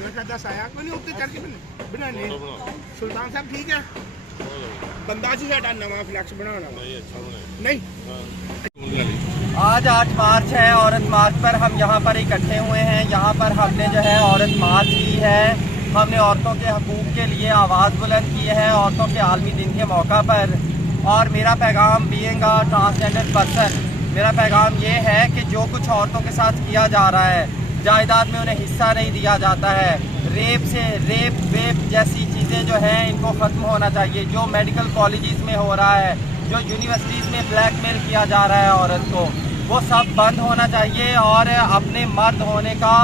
मेरे दस आया। बना नहीं सुल्तान साहब ठीक है? बंदा जी साडा नवा फ्लैक्स बनाना। नहीं। आज आठ मार्च है, औरत मार्च पर हम यहाँ पर इकट्ठे हुए हैं। यहाँ पर हमने जो है औरत मार्च की है। हमने औरतों के हकूक़ के लिए आवाज़ बुलंद की है, औरतों के आलमी दिन के मौका पर। और मेरा पैगाम बीइंग ट्रांसजेंडर पर्सन मेरा पैगाम ये है कि जो कुछ औरतों के साथ किया जा रहा है जायदाद में उन्हें हिस्सा नहीं दिया जाता है। रेप से रेप, वेप जैसी चीज़ें जो हैं, इनको ख़त्म होना चाहिए। जो मेडिकल कॉलेजेस में हो रहा है, जो यूनिवर्सिटीज़ में ब्लैकमेल किया जा रहा है औरत को, वो सब बंद होना चाहिए और अपने मर्द होने का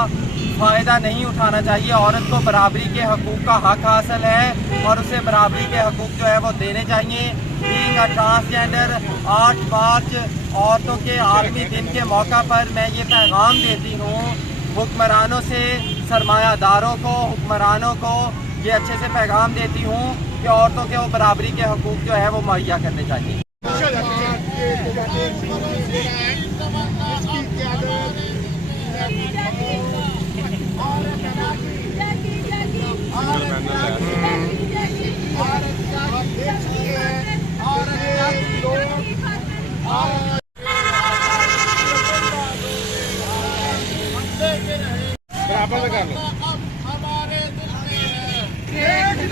फ़ायदा नहीं उठाना चाहिए। औरत को बराबरी के हकूक़ का हक हासिल है और उसे बराबरी के हकूक़ जो है वो देने चाहिए। बीइंग अ ट्रांसजेंडर आठ मार्च औरतों के आलमी दिन के मौका पर मैं ये पैगाम देती हूँ हुक्मरानों से सरमायादारों को, हुक्मरानों को ये अच्छे से पैगाम देती हूँ कि औरतों के वो बराबरी के हकूक़ जो है वो मुहैया करने चाहिए। आपस में लो। हमारे दिल में